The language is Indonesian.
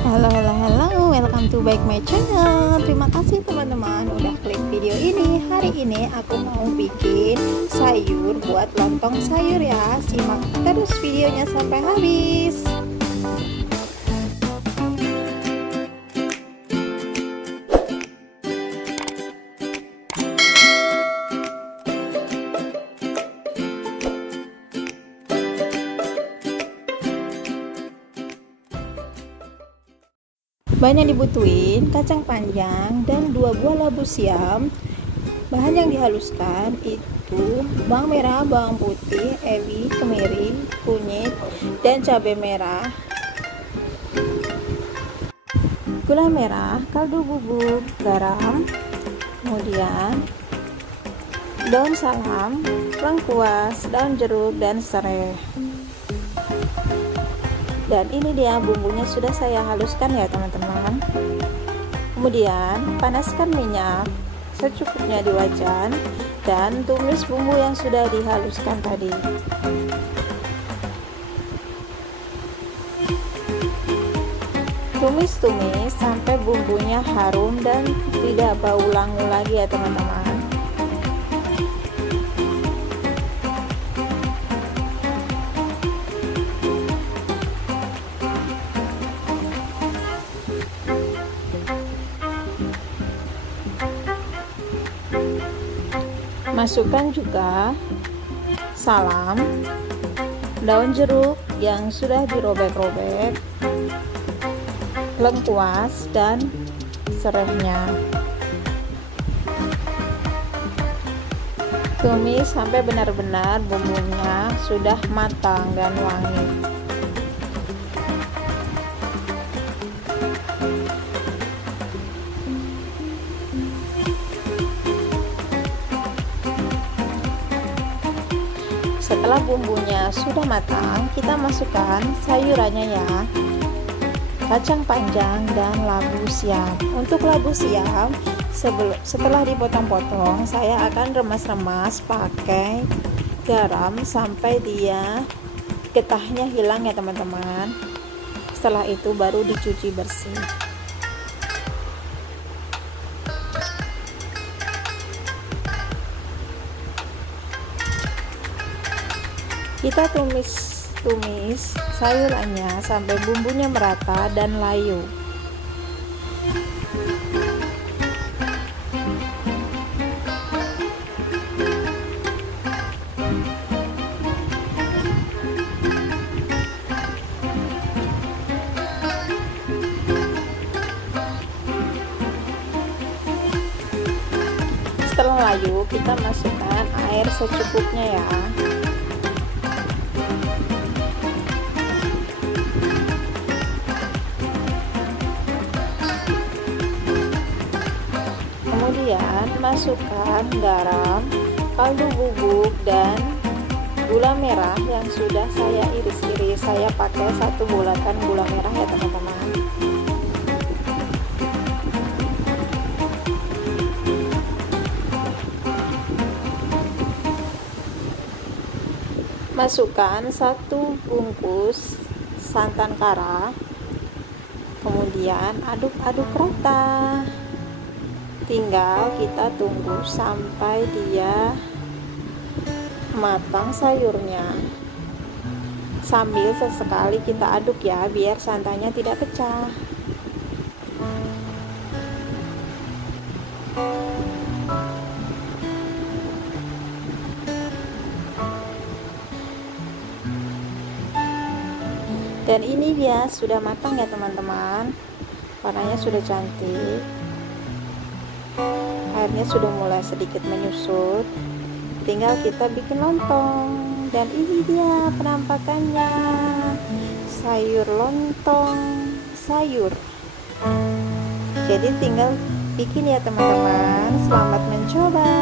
Halo, welcome to back my channel. Terima kasih teman-teman udah klik video ini. Hari ini aku mau bikin sayur buat lontong sayur ya. Simak terus videonya sampai habis. Bahan yang dibutuhin kacang panjang dan 2 buah labu siam. Bahan yang dihaluskan itu bawang merah, bawang putih, ebi, kemiri, kunyit, dan cabai merah, gula merah, kaldu bubuk, garam, kemudian daun salam, lengkuas, daun jeruk, dan serai. Dan ini dia bumbunya sudah saya haluskan ya teman-teman. Kemudian panaskan minyak secukupnya di wajan dan tumis bumbu yang sudah dihaluskan tadi. Tumis-tumis sampai bumbunya harum dan tidak bau langu lagi ya teman-teman. Masukkan juga salam, daun jeruk yang sudah dirobek-robek, lengkuas, dan serainya. Tumis sampai benar-benar bumbunya sudah matang dan wangi. Setelah bumbunya sudah matang, kita masukkan sayurannya ya, kacang panjang dan labu siam. Untuk labu siam, setelah dipotong-potong, saya akan remas-remas pakai garam sampai dia getahnya hilang ya teman-teman. Setelah itu baru dicuci bersih. Kita tumis sayurannya sampai bumbunya merata dan layu. Setelah layu, kita masukkan air secukupnya ya. Kemudian masukkan garam, kaldu bubuk, dan gula merah yang sudah saya iris-iris. Saya pakai 1 bulatan gula merah ya teman-teman. Masukkan 1 bungkus santan kara. Kemudian aduk-aduk rata. Tinggal kita tunggu sampai dia matang sayurnya. Sambil sesekali kita aduk ya, biar santannya tidak pecah. Dan ini dia sudah matang ya teman-teman. Warnanya sudah cantik. Airnya sudah mulai sedikit menyusut, tinggal kita bikin lontong. Dan ini dia penampakannya, sayur lontong sayur. Jadi tinggal bikin ya teman-teman. Selamat mencoba.